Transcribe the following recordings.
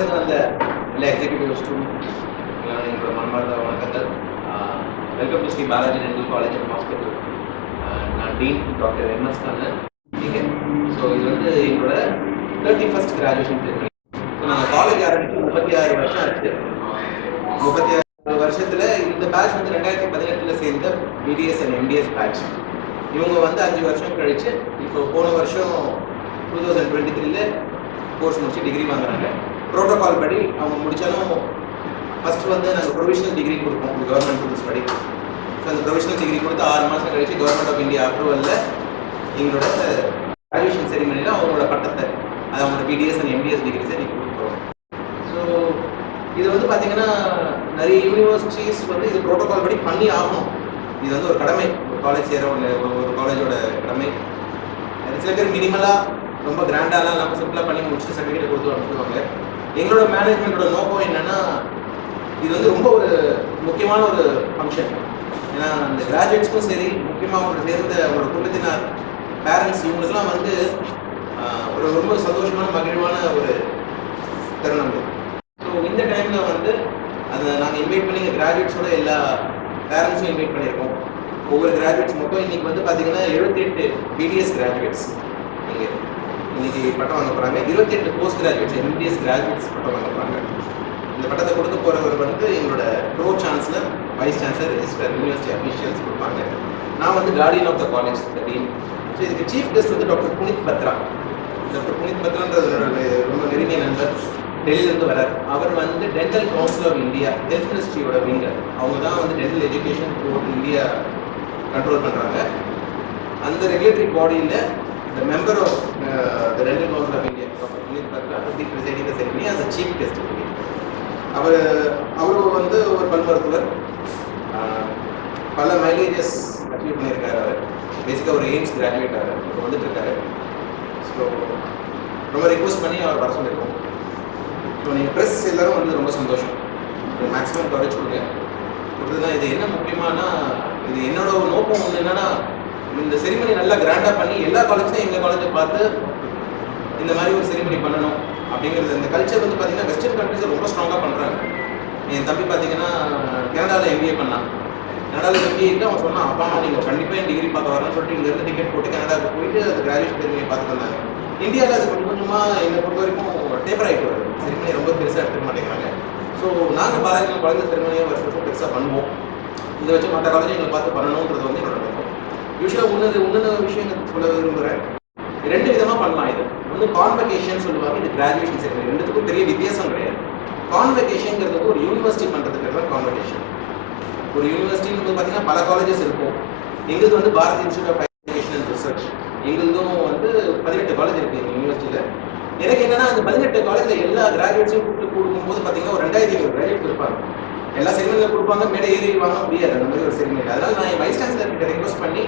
அந்த எல்லா எக்ஸிக்யூட்டிவ்ஸ்க்கும் என்னோட மனமார்ந்த வணக்கங்கள். Welcome to Shri Balaji dental college and hospital. நான் டீன் டாக்டர் எம்எஸ் கண்ணன். நீங்கள் ஸோ இது வந்து எங்களோட 31st கிராஜுவேஷன் செரிமனி. ஸோ நாங்கள் காலேஜ் ஆரம்பிச்சு 36 வருஷம் ஆச்சு. 36 வருஷத்தில் இந்த பேட்ச் வந்து 2018 சேர்ந்த பிடிஎஸ் அண்ட் எம்டிஎஸ் பேட்ச். இவங்க வந்து 5 வருஷம் கழிச்சு இப்போ போன வருஷம் 2023 கோர்ஸ் முடிச்சு டிகிரி வாங்குறாங்க. ப்ரோட்டோகால் படி அவங்க முடித்தாலும் ஃபஸ்ட்டு வந்து நாங்கள் ப்ரொவிஷனல் டிகிரி கொடுப்போம் கவர்மெண்ட் ரூல்ஸ் படி. ஸோ அந்த ப்ரொவிஷனல் டிகிரி கொடுத்து 6 மாதம் கழிச்சு கவர்மெண்ட் ஆஃப் இந்தியா அப்ரூவலில் எங்களோட கிராஜுவேஷன் செரிமனியில் அவங்களோட பட்டத்தை அது அவங்களோட பிடிஎஸ் அண்ட் எம்டிஎஸ் டிகிரிஸை நீங்கள் கொடுக்குறோம். ஸோ இது வந்து பார்த்திங்கன்னா நிறைய யூனிவர்சிட்டிஸ் வந்து இது ப்ரோட்டோகால் படி பண்ணி ஆகணும். இது வந்து ஒரு கடமை, ஒரு காலேஜ் சேரவங்க ஒரு காலேஜோட கடமை. சில பேர் மினிமலாக ரொம்ப கிராண்டாலாம் இல்லாமல் சிம்பிளாக பண்ணி முடிச்சுட்டு சர்டிஃபிகேட் கொடுத்து அனுப்பிடுவாங்க. எங்களோட மேனேஜ்மெண்ட்டோட நோக்கம் என்னென்னா இது வந்து ரொம்ப ஒரு முக்கியமான ஒரு ஃபங்க்ஷன். ஏன்னா அந்த கிராஜுவேட்ஸ்க்கும் சரி, முக்கியமாக அவங்களோட சேர்ந்த அவங்களோட குடும்பத்தினர் பேரண்ட்ஸ் இவங்களுக்குலாம் வந்து ஒரு ரொம்ப சந்தோஷமான மகிழ்வான ஒரு தருணம். ஸோ இந்த டைமில் வந்து அதை நாங்கள் இன்வைட் பண்ணி கிராஜுவேட்ஸோட எல்லா பேரண்ட்ஸும் இன்வைட் பண்ணியிருக்கோம். ஒவ்வொரு கிராஜுவேட்ஸ் மட்டும் இன்றைக்கி வந்து பார்த்திங்கன்னா 78 பிடிஎஸ் கிராஜுவேட்ஸ் நீங்கள் இன்றைக்கி பட்டம் வாங்க போகிறாங்க. 28 போஸ்ட் கிராஜுவேட்ஸ் எம்பிஎஸ் கிராஜுவேட்ஸ் பட்டம் வாங்க போகிறாங்க. இந்த பட்டத்தை கொடுக்க போகிறவர் வந்து எங்களோட pro chancellor, vice chancellor, registrar, university officials கொடுப்பாங்க. நான் வந்து guardian of the college dean. So இதுக்கு சீஃப் கெஸ்ட் வந்து டாக்டர் புனித் பத்ரா. டாக்டர் புனித் பத்ரான்றது ரொம்ப நெருங்கிய நண்பர், டெல்லியிலேருந்து வரார். அவர் வந்து dental council of India health மினிஸ்ட்ரியோட விங்கர். அவங்க தான் வந்து dental education throughout India control பண்ணுறாங்க. அந்த ரெகுலேட்டரி பாடியில் the member of the Dental Council of India, Dr. Puneet Batra, to be presiding the ceremony as a chief guest. அவர் வந்து ஒரு பல் மருத்துவர், பல மைலேஜஸ் அச்சீவ் பண்ணியிருக்காரு. அவர் பேசிக்காக ஒரு எய்ம்ஸ் கிராஜுவேட் ஆகிறார், இப்போ வந்துட்டு இருக்காரு. ஸோ ரொம்ப ரிக்வஸ்ட் பண்ணி அவர் வர சொல்லியிருக்கோம். ஸோ நீங்கள் ப்ரெஸ் எல்லோரும் வந்து ரொம்ப சந்தோஷம், மேக்ஸிமம் கவரேஜ் கொடுங்க. கொடுத்ததுனா இது என்ன முக்கியமானா, இது என்னோட நோக்கம் ஒன்று என்னென்னா, இந்த செரிமனி நல்லா கிராண்டாக பண்ணி எல்லா காலேஜ்லையும் எங்கள் காலேஜை பார்த்து இந்த மாதிரி ஒரு செரிமனி பண்ணணும் அப்படிங்கிறது. இந்த கல்ச்சர் வந்து பார்த்திங்கன்னா வெஸ்டர்ன் கண்ட்ரீஸில் ரொம்ப ஸ்ட்ராங்காக பண்ணுறாங்க. என் தம்பி பார்த்திங்கன்னா கனடாவில் எம்பிஏ பண்ணான். கனடாவில் எம்பிஏக்கு அவன் சொன்னான், அப்பா அம்மா நீங்கள் கண்டிப்பாக என் டிகிரி பார்க்க வரணும்னு சொல்லிட்டு இங்கேருந்து டிக்கெட் போட்டு கனடாவுக்கு போயிட்டு அது கிராஜுவேட் செரிமனி பார்த்து வந்தாங்க. இந்தியாவில் அது கொஞ்சம் கொஞ்சமாக என்னை பொறுத்த வரைக்கும் டேப்பர் ஆகிட்டு வருது. செரிமனி ரொம்ப பெருசாக எடுத்துக்க மாட்டேங்கிறாங்க. ஸோ நாங்கள் பாலாஜியில் குழந்தை செரிமனியை வருஷம் பெருசாக பண்ணுவோம். இதை வச்சு மற்ற காலேஜும் எங்களை பார்த்து பண்ணணுன்றது வந்து என்னோட நோக்கம். யூஸ்வலாக உன்னத விஷயம் சொல்ல விரும்புகிறேன். 2 விதமாக பண்ணலாம். இது வந்து கான்வெகேஷன் சொல்லுவாங்க, இது கிராஜுவேஷன் செரிமனி. ரெண்டுத்துக்கும் பெரிய வித்தியாசம் கிடையாது. கான்வெகேஷன்ங்கிறது வந்து ஒரு யூனிவர்சிட்டி பண்ணுறதுக்கு தான் கான்வெகேஷன். ஒரு யூனிவர்சிட்டின்னு வந்து பார்த்தீங்கன்னா பல காலேஜஸ் இருக்கும். எங்களுக்கு வந்து Bharath institute of education and research, எங்களுக்கும் வந்து 18 காலேஜ் இருக்குது எங்கள் யூனிவர்சிட்டியில். எனக்கு என்னென்னா அந்த 18 காலேஜில் எல்லா கிராஜுவேட்ஸையும் கூப்பிட்டு கொடுக்கும்போது பார்த்தீங்கன்னா ஒரு 2500 கிராஜுவேட் இருப்பாங்க. எல்லா செரிமனியில் கொடுப்பாங்க, மேலே ஏறி வாங்க முடியாது அந்த மாதிரி ஒரு செரிமனி. அதனால் நான் என் வைஸ் சான்சலர்கிட்ட ரெக்வஸ்ட் பண்ணி,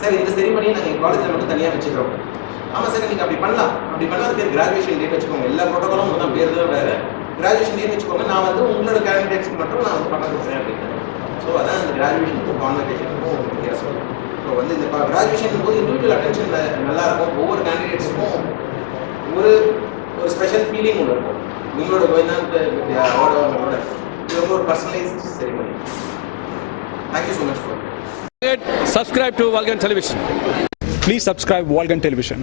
சார் இந்த செரிமனியை நாங்கள் எங்கள் காலேஜில் மட்டும் தனியாக வச்சுக்கிறோம். ஆமாம் சார், நீங்கள் அப்படி பண்ணலாம். அப்படி பண்ணாத பேர் கிராஜுவேஷன் டேட் வச்சுக்கோங்க. எல்லா ப்ரோட்டோகாலும் தான் பேர் தான் வேறு. கிராஜுவேஷன் டேட் வச்சுக்கோங்க, நான் வந்து உங்களோட கேண்டிடேட்ஸ்க்கு மட்டும் நான் வந்து பண்ண கொடுக்குறேன் அப்படின்னு. ஸோ அதான் அந்த கிராஜுவேஷனுக்கும் கான்வெகேஷனுக்கும் வித்தியாசம். ஸோ வந்து இந்த கிராஜுவேஷன் போது இண்டிவிஜுவல் அட்டென்ஷன் நல்லாயிருக்கும். ஒவ்வொரு கேண்டிடேட்ஸுக்கும் ஒரு ஸ்பெஷல் ஃபீலிங் ஒன்று இருக்கும். உங்களோட கோயினான்ட்டு அவார்டு அவங்களோட இது ரொம்ப ஒரு personalised ceremony. Thank you so much for. Subscribe to Walgan Television. Please subscribe Walgan Television.